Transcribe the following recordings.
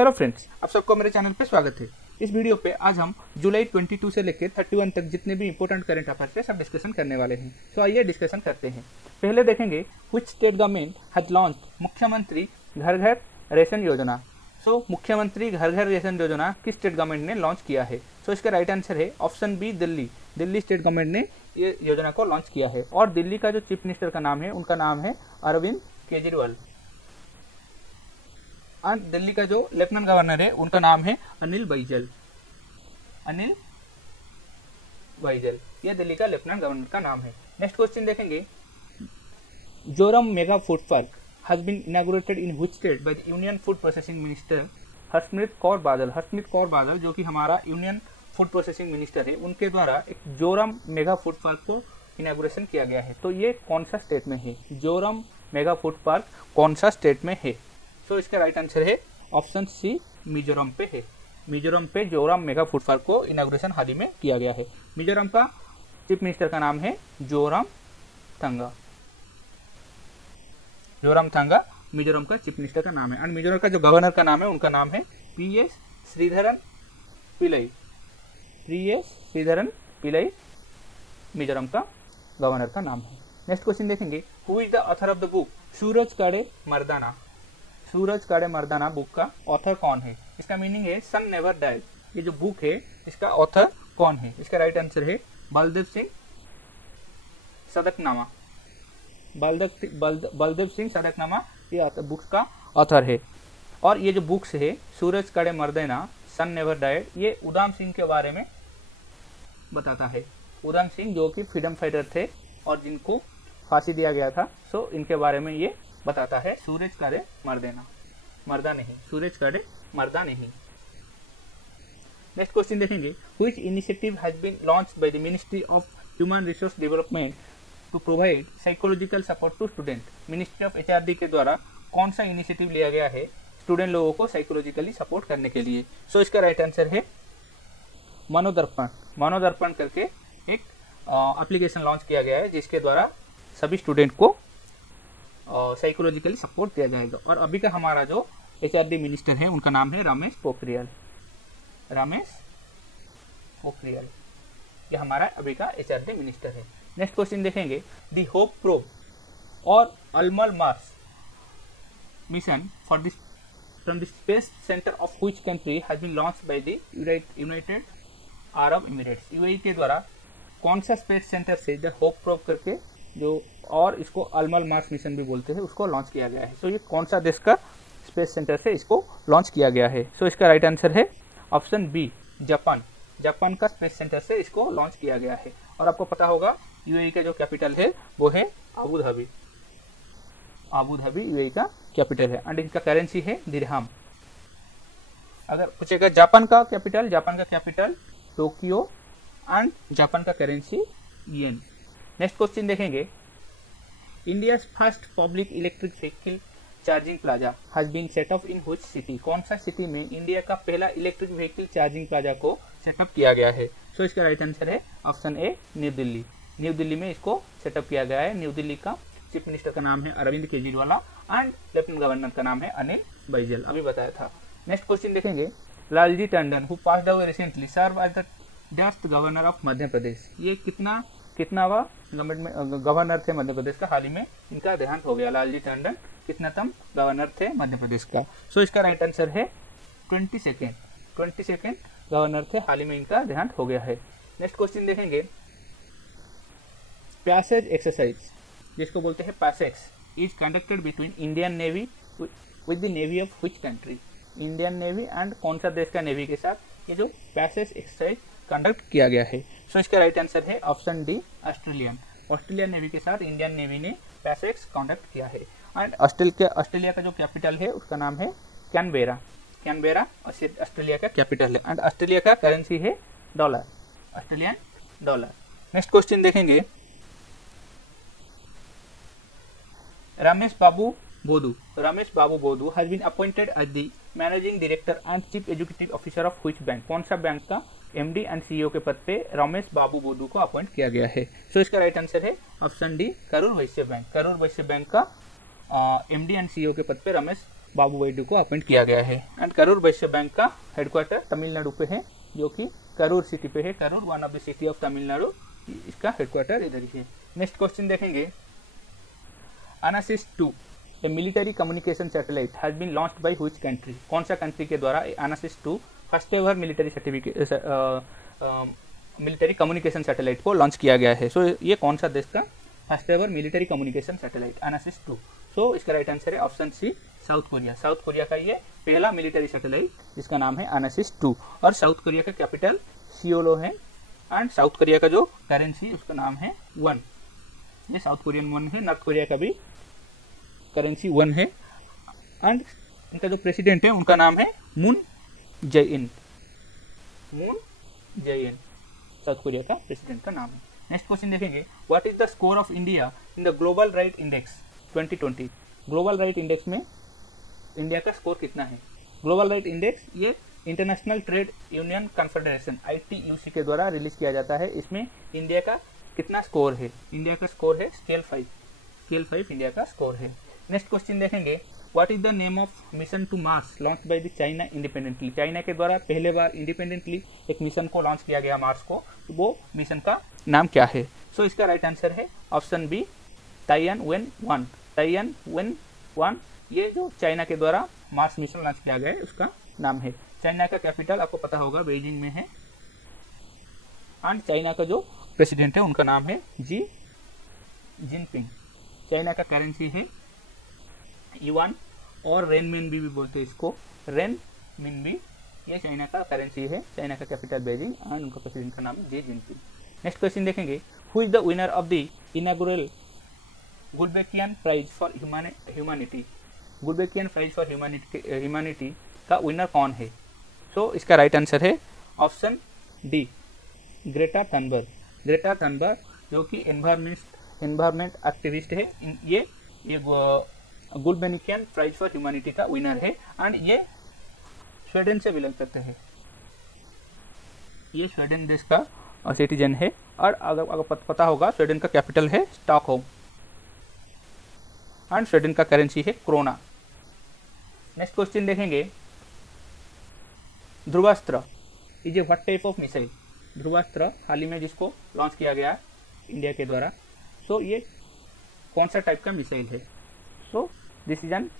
Hello friends, आप सबको मेरे चैनल पे स्वागत है। इस वीडियो पे आज हम जुलाई 22 से लेकर 31 तक जितने भी इंपॉर्टेंट करंट अफेयर्स है सब डिस्कशन करने वाले हैं। तो आइए डिस्कशन करते हैं। पहले देखेंगे which state government has launched मुख्यमंत्री घर घर रेशन योजना। मुख्यमंत्री घर घर रेशन योजना किस स्टेट गवर्नमेंट ने लॉन्च किया है? इसका राइट आंसर है option B, Delhi. Delhi state government ने ये योजना को लॉन्च किया है। और दिल्ली का जो चीफ मिनिस्टर का नाम है, उनका नाम है अरविंद केजरीवाल। और दिल्ली का जो लेफ्टिनेंट गवर्नर है, उनका नाम है अनिल बैजल। अनिल बैजल, ये दिल्ली का लेफ्टिनेंट गवर्नर का नाम है। नेक्स्ट क्वेश्चन देखेंगे, Zoram mega food park has been inaugurated in which state by the union food processing minister Harsimrat Kaur Badal. Harsimrat Kaur बादल जो कि हमारा यूनियन फूड प्रोसेसिंग मिनिस्टर है, उनके द्वारा एक जोरम मेगा फूड पार्क को इनागुरेशन किया गया है। तो ये कौन सा स्टेट में है? जोरम मेगा फूड पार्क कौन सा स्टेट में है? इसका राइट आंसर है ऑप्शन सी, मिजोरम पे है। मिजोरम पे जोरम मेगा फूड पार्क को इनागुरेशन हाल ही में किया गया है। मिजोरम का चीफ मिनिस्टर का नाम है जोरम थंगा। जोरम थंगा मिजोरम का चीफ मिनिस्टर का नाम है। और मिजोरम का जो गवर्नर का नाम है, उनका नाम है पीएस श्रीधरन पिल्लई। पीएस श्रीधरन पिल्लई मिजोरम का गवर्नर का नाम है। नेक्स्ट क्वेश्चन देखेंगे, who is the author of the book Suraj Kade Mardana. Suraj Kade Mardana book का ऑथर कौन है? इसका मीनिंग है सन नेवर डाइड। ये जो बुक है, इसका ऑथर कौन है? इसका राइट आंसर है बलदेव सिंह सदकनामा। बलदेव सिंह सदकनामा ये बुक्स का ऑथर है। और ये जो बुक्स है सूरज काड़े मर्दाना, सन नेवर डाइड, ये उधम सिंह के बारे में बताता है। उधम सिंह जो कि फ्रीडम फाइटर थे और जिनको फांसी दिया गया था, इनके बारे में ये बताता है। सूरज काड़े मर्दाना, मर्दा नहीं, सूरज काड़े मर्दा नहीं। नेक्स्ट क्वेश्चन देखेंगे, which initiative has been launched by the ministry of human resource development to provide psychological support to student. Ministry of HRD के द्वारा कौन सा इनिशिएटिव लिया गया है स्टूडेंट लोगों को साइकोलॉजिकली सपोर्ट करने के लिए? इसका राइट आंसर है मनोदर्पण। मनोदर्पण करके एक एप्लीकेशन लॉन्च किया गया है, जिसके द्वारा सभी स्टूडेंट को साइकोलॉजिकली सपोर्ट दिया जाएगा। और अभी का हमारा जो एचआरडी मिनिस्टर है, उनका नाम है रमेश पोखरियाल। रमेश पोखरियाल, ये हमारा अभी का एचआरडी मिनिस्टर है। नेक्स्ट क्वेश्चन देखेंगे, the Hope probe or Al Amal Mars mission for this from the space centre of which country has been launched by the United Arab Emirates. UAE के द्वारा कौन सा स्पेस सेंटर से the Hope probe करके जो, और इसको अल्मल मार्स मिशन भी बोलते हैं, उसको लॉन्च किया गया है। ये कौन सा देश का स्पेस सेंटर से इसको लॉन्च किया गया है? इसका राइट आंसर है ऑप्शन बी, जापान। जापान का स्पेस सेंटर से इसको लॉन्च किया गया है। और आपको पता होगा यूएई का जो कैपिटल है वो है Abu Dhabi. Abu Dhabi UAE का कैपिटल है। एंड इनका करेंसी है दिरहम। अगर पूछेगा जापान का कैपिटल टोक्यो एंड जापान का करेंसी येन। नेक्स्ट क्वेश्चन देखेंगे, India first public electric vehicle charging plaza has been set up in which city. कौन सा सिटी में इंडिया का पहला इलेक्ट्रिक व्हीकल चार्जिंग प्लाजा को सेटअप किया गया है? इसका राइट आंसर है option A, New Delhi. New Delhi में इसको सेटअप किया गया है। न्यू दिल्ली का चीफ मिनिस्टर का नाम है Arvind Kejriwal and lieutenant governor का नाम है अनिल बैजल, अभी बताया था। नेक्स्ट क्वेश्चन देखेंगे, Lalji Tandon who passed away recently serve as the डेस्ट गवर्नर ऑफ मध्य प्रदेश। ये कितनावा गवर्नर थे मध्य प्रदेश का? हाल ही में इनका देहांत हो गया। लालजी टंडन कितनातम गवर्नर थे मध्य प्रदेश का? इसका राइट आंसर है 22nd गवर्नर थे, हाल ही में इनका देहांत हो गया है। नेक्स्ट क्वेश्चन देखेंगे, पैसेज एक्सरसाइज जिसको बोलते हैं PASSEX is conducted between Indian navy with the navy of which country. Indian navy and कौन सा देश का नेवी के साथ ये जो पैसेज एक्सरसाइज कंडक्ट किया गया है? इसका राइट आंसर है option D, Australian. Australian navy के साथ इंडियन नेवी ने पैसेक्स कंडक्ट किया है। एंड ऑस्ट्रेलिया का जो कैपिटल है उसका नाम है कैनबेरा। कैनबेरा ऑस्ट्रेलिया का कैपिटल है। एंड ऑस्ट्रेलिया का करेंसी है dollar, Australian dollar. Next question देखेंगे, Ramesh Babu Boddu has been appointed as the managing director and chief executive officer of which bank. कौन सा बैंक का एमडी एंड सीईओ के पद पे रमेश बाबू बोदू को अपॉइंट किया गया है? इसका राइट आंसर है option D, Karur Vysya bank. Karur Vysya bank का एमडी एंड सीईओ के पद पे रमेश बाबू वैद्य को अपॉइंट किया गया है। एंड करूर वैश्य बैंक का हेडक्वार्टर तमिलनाडु पे है, जो कि करूर सिटी पे है। Karur one of the city of Tamil Nadu, इसका हेडक्वार्टर इधर ही है। नेक्स्ट क्वेश्चन देखेंगे, ANASIS 2 a military communication satellite has been launched by which country? कौन सा कंट्री के द्वारा ANASIS 2 first ever military military communication satellite को लॉन्च किया गया है? सो ये कौन सा देश का first ever military communication satellite ANASIS 2? So इसका राइट आंसर है option C, south Korea. South Korea का ये पहला मिलिट्री सैटेलाइट जिसका नाम है अनासिस 2। और साउथ कोरिया का कैपिटल सियोलो है। एंड साउथ कोरिया का जो करेंसी उसका नाम है वन। ये साउथ कोरियन वन है। नॉर्थ कोरिया का भी करेंसी वन है। एंड इनका जो प्रेसिडेंट है उनका नाम है मून जे-इन। मून जे-इन साउथ कोरिया का प्रेसिडेंट का नाम है। नेक्स्ट क्वेश्चन देखेंगे, what is the score of India in the global right index 2020? Global right index में इंडिया का स्कोर कितना है? ग्लोबल राइट इंडेक्स ये international trade union confederation ITUC के द्वारा रिलीज किया जाता है। इसमें इंडिया का कितना स्कोर है? इंडिया का स्कोर है स्केल 5। स्केल 5 इंडिया का स्कोर है। नेक्स्ट क्वेश्चन देखेंगे, what is the name of mission to Mars launch by the China independently? China के द्वारा पहले बार इंडिपेंडेंटली एक मिशन को लॉन्च किया गया मार्स को, तो वो मिशन का नाम क्या है? सो इसका राइट आंसर है ऑप्शन बी, ताइयान-वेन-1। ताइयान-वेन-1 ये जो चाइना के द्वारा मार्स मिशन लॉन्च किया गया है उसका नाम है। चाइना का कैपिटल आपको पता होगा बीजिंग में है। एंड चाइना का जो प्रेसिडेंट है उनका नाम है जी जिनपिंग। चाइना का करेंसी है युआन और रेनमिनबी भी बोलते हैं इसको, रेनमिनबी। ये चाइना का करेंसी है। चाइना का कैपिटल बीजिंग एंड उनका प्रेसिडेंट का नाम है जी जिनपिंग। नेक्स्ट क्वेश्चन देखेंगे, who is the winner of the inaugural Gulbenkian prize for humanity? Gulbenkian prize for humanity का विनर कौन है? सो इसका राइट आंसर है option D, Greta Thunberg. Greta Thunberg जो कि एनवायरमेंट एक्टिविस्ट है, ये गुलबेकियन प्राइज फॉर ह्यूमैनिटी का विनर है। एंड ये स्वीडन से बिलोंग करते हैं। ये स्वीडन देश का सिटीजन है। और अगर पता होगा स्वीडन का कैपिटल है स्टॉकहोम। एंड स्वीडन का करेंसी है क्रोना। नेक्स्ट क्वेश्चन देखेंगे, Dhruvastra is a what type of missile? Dhruvastra हाल ही में जिसको लॉन्च किया गया इंडिया के द्वारा, सो ये कौन सा टाइप का मिसाइल है? So this is an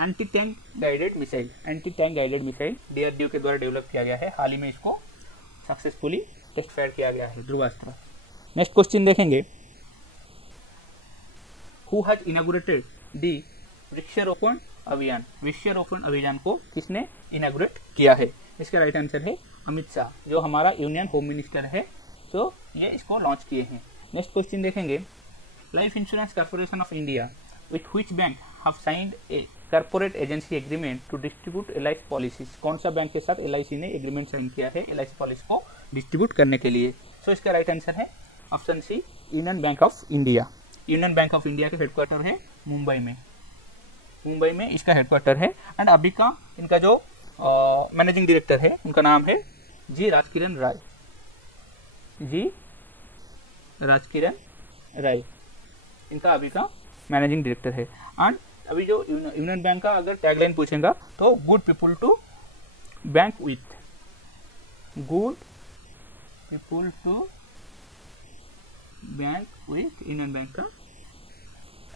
anti tank guided missile. Anti tank guided missile DRDO के द्वारा डेवलप किया गया है। हाल ही में इसको सक्सेसफुली टेस्ट फायर किया गया है, ध्रुवास्त्र। नेक्स्ट क्वेश्चन देखेंगे, हु हैज इनॉग्रेटेड दी वृक्षारोपण अभियान? वृक्षारोपण अभियान को किसने इनॉग्रेट किया है? इसका राइट आंसर है अमित शाह, जो हमारा यूनियन होम मिनिस्टर है। तो ये इसको लॉन्च किए हैं। नेक्स्ट क्वेश्चन देखेंगे, life insurance corporation of India with which bank have signed a corporate agency agreement to distribute LIC policies? कौन सा बैंक के साथ LIC ने एग्रीमेंट साइन किया है LIC पॉलिसी को डिस्ट्रीब्यूट करने के लिए? सो इसका राइट आंसर है option C, union bank of India. Union bank of India का हेडक्वार्टर है मुंबई में। मुंबई में इसका हेडक्वार्टर है। एंड अभी का इनका जो मैनेजिंग डायरेक्टर है उनका नाम है जी राजकिरण राय। जी राजकिरण राय इनका अभी का मैनेजिंग डायरेक्टर है। एंड अभी जो यूनियन बैंक का अगर टैगलाइन पूछेगा तो good people to bank with, good people to bank with Union Bank का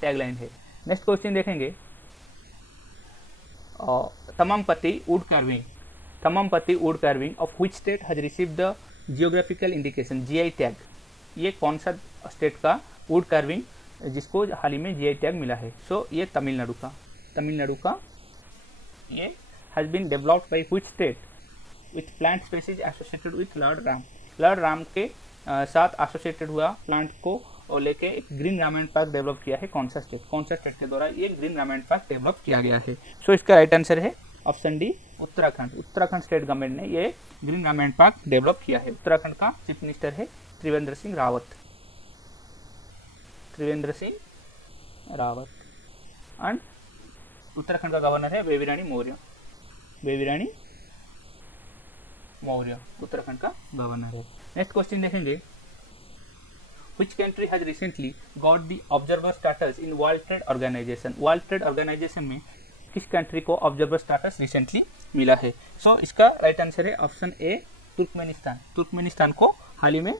टैगलाइन है। नेक्स्ट क्वेश्चन देखेंगे, Thammampatti wood carving. Thammampatti wood carving of which state has received the geographical indication GI tag? ये कौन सा स्टेट का wood carving जिसको हाल ही में GI टैग मिला है? सो ये तमिलनाडु का ये has been developed by which state with plant species associated with lord Ram? Lord Ram के साथ एसोसिएटेड हुआ प्लांट को और लेके एक ग्रीन रामायण पार्क डेवलप किया है। कौन सा स्टेट के द्वारा ये ग्रीन रामायण पार्क डेवलप किया गया है? सो इसका राइट आंसर है option D, Uttarakhand. Uttarakhand state government ने ये ग्रीन रामायण पार्क डेवलप किया है। उत्तराखंड का चीफ मिनिस्टर है त्रिवेंद्र सिंह रावत। एंड उत्तराखंड का गवर्नर है बेबी रानी मौर्य उत्तराखंड का गवर्नर है। नेक्स्ट क्वेश्चन देखेंगे, Which country has recently got the observer status in World Trade Organization? World Trade Organization में किस कंट्री को ऑब्जर्वर स्टेटस रिसेंटली मिला है? सो इसका राइट आंसर है ऑप्शन ए तुर्कमेनिस्तान। तुर्कमेनिस्तान को हाल ही में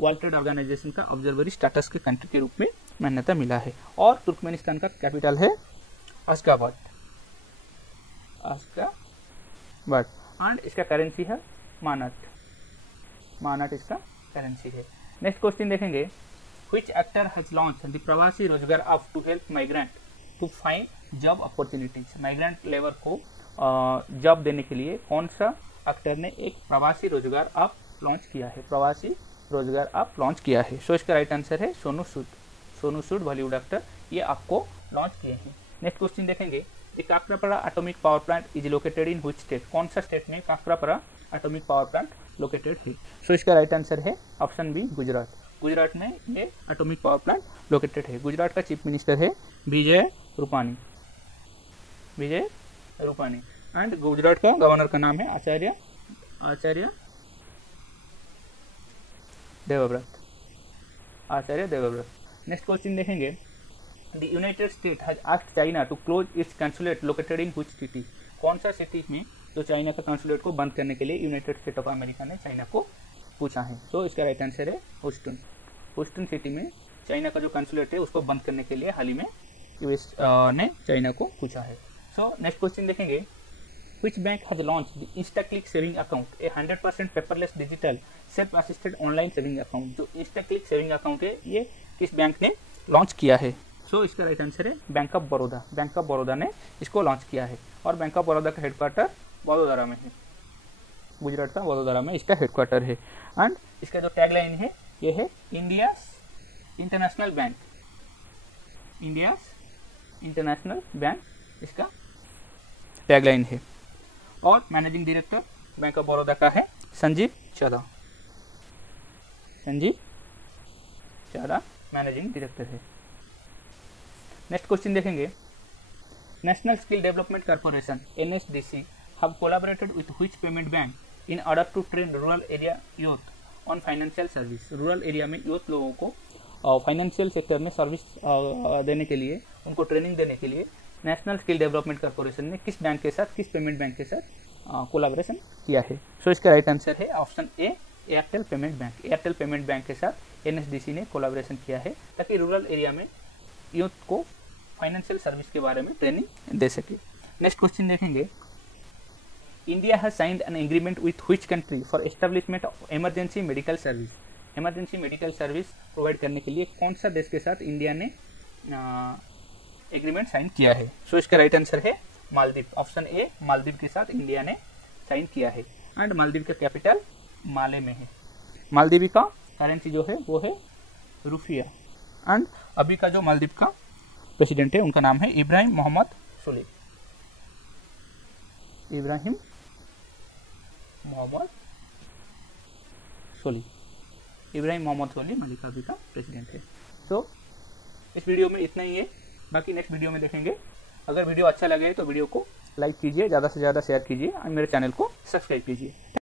वर्ल्ड ट्रेड ऑर्गेनाइजेशन का ऑब्जर्वरी स्टेटस के कंट्री के रूप में मान्यता मिला है। और तुर्कमेनिस्तान का कैपिटल है अशगाबाद। एंड इसका करेंसी है मानट। मानट इसका करेंसी है। नेक्स्ट क्वेश्चन देखेंगे, which actor has launched the Pravasi Rojgar app to help migrant to find job opportunities. Migrant labour को जॉब देने के लिए कौन सा एक्टर ने एक प्रवासी रोजगार ऐप लॉन्च किया है? प्रवासी रोजगार ऐप लॉन्च किया है। सो इसका राइट आंसर है सोनू सूद। सोनू सूद बॉलीवुड एक्टर ये आपको लॉन्च किए हैं। नेक्स्ट क्वेश्चन देखेंगे, the Kakrapar atomic power plant is located in which state? कौन सा स्टेट में Kakrapar atomic power plant located है? सो इसका राइट आंसर है ऑप्शन बी गुजरात। गुजरात में ये एटॉमिक पावर प्लांट लोकेटेड है। गुजरात का चीफ मिनिस्टर है विजय रूपानी। विजय रूपानी। एंड गुजरात का गवर्नर का नाम है आचार्य देवव्रत। आचार्य देवव्रत। नेक्स्ट क्वेश्चन देखेंगे, the United State has asked China to close its consulate located in which city? कौन सा सिटी में जो चाइना का कंसुलेट को बंद करने के लिए यूनाइटेड स्टेट ऑफ अमेरिका ने चाइना को पूछा है? तो इसका राइट आंसर है ह्यूस्टन। ह्यूस्टन सिटी में चाइना का जो कंसुलेट है उसको बंद करने के लिए हाल ही में यूएस ने चाइना को पूछा है। सो नेक्स्ट क्वेश्चन देखेंगे, which bank has launched the Instaclick saving account, a 100% paperless digital self assisted online saving account? जो इंस्टाक्लिक सेविंग अकाउंट है ये किस बैंक ने लॉन्च किया है? सो इसका राइट आंसर है bank of Baroda. Bank of Baroda ने इसको लॉन्च किया है। और बैंक ऑफ बड़ौदा का हेडक्वार्टर वडोदरा में है। गुजरात का वडोदरा में इसका हेडक्वार्टर है। एंड इसका जो टैगलाइन है ये है India international bank. India international bank इसका टैगलाइन है। और managing director bank of Baroda का है संजीव चादा। संजीव चादा मैनेजिंग डायरेक्टर है। नेक्स्ट क्वेश्चन देखेंगे, national skill development corporation NSDC have collaborated with which payment bank in order to train rural area youth on financial service? Rural area में youth लोगों को financial sector में service देने के लिए, उनको ट्रेनिंग देने के लिए नेशनल स्किल डेवलपमेंट कॉर्पोरेशन ने किस बैंक के साथ, किस पेमेंट बैंक के साथ कोलैबोरेशन किया है? सो इसका राइट आंसर है ऑप्शन ए Airtel payment bank. Airtel payment bank के साथ NSDC ने कोलैबोरेशन किया है ताकि रूरल एरिया में यूथ को फाइनेंशियल सर्विस के बारे में ट्रेनिंग दे सके। नेक्स्ट क्वेश्चन देखेंगे, India has signed an agreement with which country for establishment of emergency medical service? Emergency medical service provide करने के लिए कौन सा देश के साथ इंडिया ने एग्रीमेंट साइन किया है? सो इसका राइट आंसर है मालदीव। ऑप्शन ए मालदीव के साथ इंडिया ने साइन किया है। एंड मालदीव का कैपिटल माले में है। मालदीव का करेंसी जो है वो है रुपया। एंड अभी का जो मालदीव का प्रेसिडेंट है उनका नाम है इब्राहिम मोहम्मद सोली। इब्राहिम मोहम्मद सोली। इब्राहिम मोहम्मद सोली मलिका अभी का प्रेसिडेंट है। सो इस वीडियो में इतना ही है, बाकी नेक्स्ट वीडियो में देखेंगे। अगर वीडियो अच्छा लगे तो वीडियो को लाइक कीजिए, ज़्यादा से ज़्यादा शेयर कीजिए और मेरे चैनल को सब्सक्राइब कीजिए।